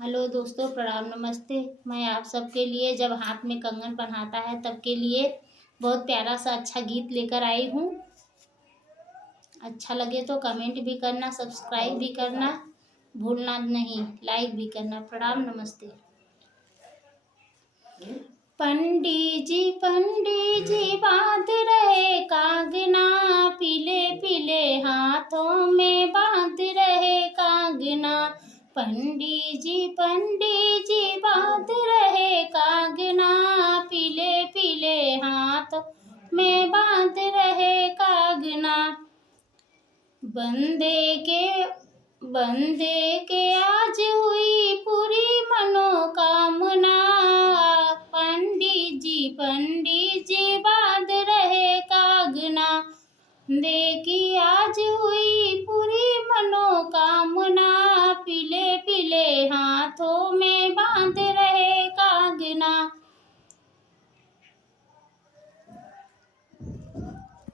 Hello दोस्तों, प्रणाम, नमस्ते। मैं आप सबके लिए जब हाथ में कंगन पहनाता है तब के लिए बहुत प्यारा सा अच्छा गीत लेकर आई हूँ। अच्छा लगे तो कमेंट भी करना, सब्सक्राइब भी करना भूलना नहीं, लाइक भी करना। प्रणाम, नमस्ते। पंडित जी बांध रहे कागना, पीले पीले हाथों में बांध रहे कागना। पंडित जी बांध रहे कागना, पीले पीले हाथों में बांध रहे कागना। बंदे के आज हुई पूरी मनोकामना। पंडित जी बांध रहे कागना, देखी आज हुई पूरी मनोकामना। पीले पीले हाथों में